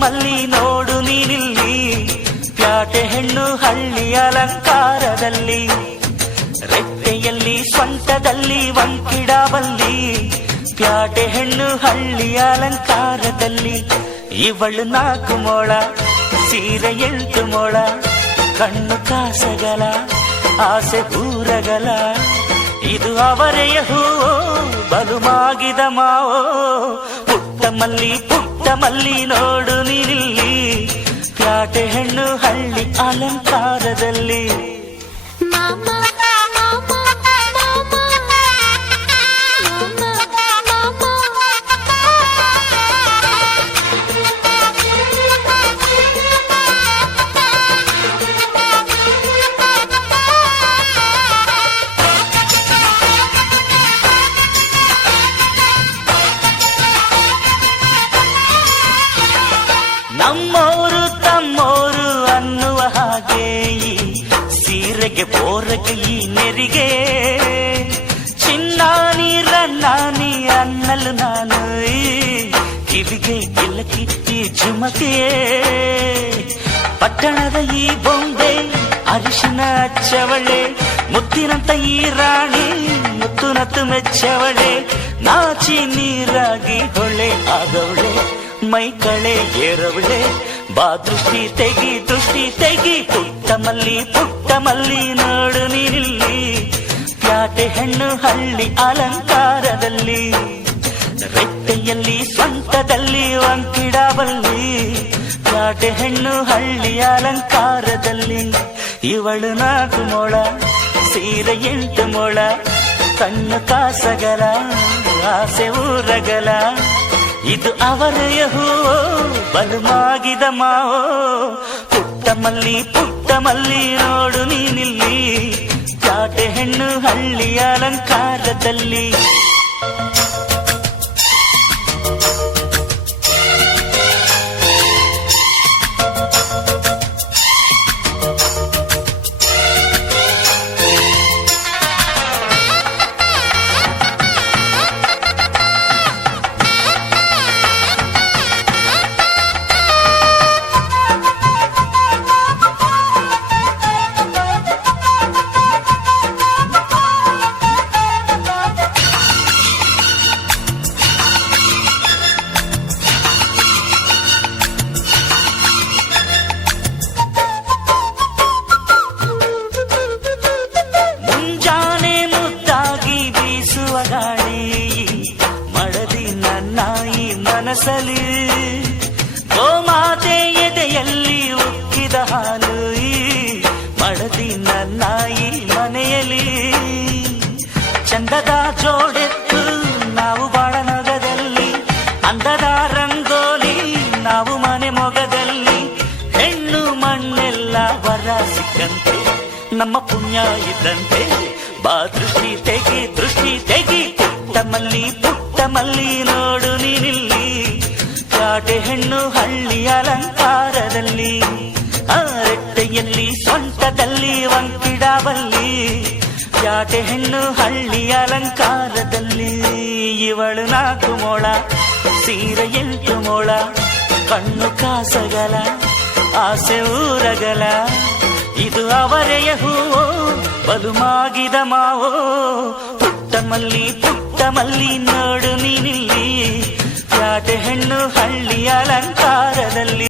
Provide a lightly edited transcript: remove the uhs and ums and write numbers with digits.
ಮಲ್ಲಿ ನೋಡು ನೀನಿಲ್ಲಿ, ಪ್ಯಾಟೆ ಹೆಣ್ಣು ಹಳ್ಳಿ ಅಲಂಕಾರದಲ್ಲಿ, ರೆಟ್ಟೆಯಲ್ಲಿ ಸ್ವಂತದಲ್ಲಿ ವಂಕಿಡಾವಲ್ಲಿ, ಪ್ಯಾಟೆ ಹೆಣ್ಣು ಹಳ್ಳಿ ಅಲಂಕಾರದಲ್ಲಿ. ಇವಳು 4 ಮೊಳ, ಸೀರೆ 8 ಮೊಳ, ಕಣ್ಣು ಕಾಸಗಲ, ಆಸೆ ಊರಗಲ, ಇದು ಅವರೆಯ ಹೂವೋ ಬಲು ಮಾಗಿದ ಮಾವೋ. ಪುಟ್ಟ ಮಲ್ಲಿ ನೋಡು ನೀನಿಲ್ಲಿ, ಪ್ಯಾಟೆ ಹೆಣ್ಣು ಹಳ್ಳಿ ಅಲಂಕಾರದಲ್ಲಿ. ನಮ್ಮೋರು ತಮ್ಮೋರು ಅನ್ನುವ ಹಾಗೆ ಈ ಸೀರೆಗೆ ಬೋರಗೆ ಈ ನೆರಿಗೆ, ಚಿನ್ನಾನಿ ರನ್ನಾನಿ ಅನ್ನಲು ನಾನು ಈ ಕಿವಿಗೆ ಗಿಲಕಿ ಈ ಜುಮಕೆ. ಪಟ್ಟಣದ ಈ ಬೊಂಬೆ ಅರಿಶಿನ ಹಚ್ಚವಳೆ, ಮುತ್ತಿನಂತ ಈ ರಾಣಿ ಮುತ್ತುನತ್ತು ಮೆಚ್ಚವಳೆ, ನಾಚಿ ನೀರಾಗಿ ಹೊಳೆ ಆಗವಳೆ, ಮೈ ಕಳೆ ಏರವಳೆ, ಬಾ ದೃಷ್ಟಿ ತೆಗಿ. ಪುಟ್ಟ ಮಲ್ಲಿ ನೋಡು ನೀನಿಲ್ಲಿ, ಪ್ಯಾಟೆ ಹೆಣ್ಣು ಹಳ್ಳಿ ಅಲಂಕಾರದಲ್ಲಿ, ರೆಟ್ಟೆಯಲ್ಲಿ ಸ್ವಂತದಲ್ಲಿ ವಂಕಿಡಾವಲ್ಲಿ, ಪ್ಯಾಟೆ ಹೆಣ್ಣು ಹಳ್ಳಿ ಅಲಂಕಾರದಲ್ಲಿ. ಇವಳು 4 ಮೊಳ, ಸೀರೆ 8 ಮೊಳ, ಕಣ್ಣು ಕಾಸಗಲ, ಆಸೆ ಊರಗಲ, ಇದು ಅವರೆಯ ಹೂವೋ ಬಲು ಮಾಗಿದ ಮಾವೋ. ಪುಟ್ಟ ಮಲ್ಲಿ ನೋಡು ನೀನಿಲ್ಲಿ, ಪ್ಯಾಟೆ ಹೆಣ್ಣು ಹಳ್ಳಿ ಅಲಂಕಾರದಲ್ಲಿ. ಗಾಳಿ ಮಡದಿ ನನ್ನ ಈ ಮನಸಲಿ, ಗೋಮಾತೆ ಎದೆಯಲ್ಲಿ ಉಕ್ಕಿದ ಹಾಲು ಈ ಮಡದಿ ನನ್ನ ಈ ಮನೆಯಲ್ಲಿ. ಚಂದದ ಜೋಡೆತ್ತು ನಾವು ಬಾಳ ನಗದಲ್ಲಿ, ಅಂದದ ರಂಗೋಲಿ ನಾವು ಮನೆ ಮೊಗದಲ್ಲಿ, ಹೆಣ್ಣು ಮಣ್ಣೆಲ್ಲ ವರ ಸಿಕ್ಕಂತೆ ನಮ್ಮ ಪುಣ್ಯ ಇದ್ದಂತೆ, ಬಾ ದೃಷ್ಟಿ ತೆಗಿ. ಪುಟ್ಟ ಮಲ್ಲಿ ನೋಡು ನೀನಿಲ್ಲಿ, ಪ್ಯಾಟೆ ಹೆಣ್ಣು ಹಳ್ಳಿ ಅಲಂಕಾರದಲ್ಲಿ, ರೆಟ್ಟೆಯಲ್ಲಿ ಸ್ವಂತದಲ್ಲಿ ವಂಕಿಡಾವಲ್ಲಿ, ಪ್ಯಾಟೆ ಹೆಣ್ಣು ಹಳ್ಳಿ ಅಲಂಕಾರದಲ್ಲಿ. ಇವಳು 4 ಮೊಳ, ಸೀರೆ 8 ಮೊಳ, ಕಣ್ಣು ಕಾಸಗಲ, ಆಸೆ ಊರಗಲ, ಇದು ಅವರೆಯ ಹೂವೋ ಬಲು ಮಾಗಿದ ಮಾವೋ. ಪುಟ್ಟ ಮಲ್ಲಿ ನೋಡು ನೀನಿಲ್ಲಿ, ಪ್ಯಾಟೆ ಹೆಣ್ಣು ಹಳ್ಳಿ ಅಲಂಕಾರದಲ್ಲಿ.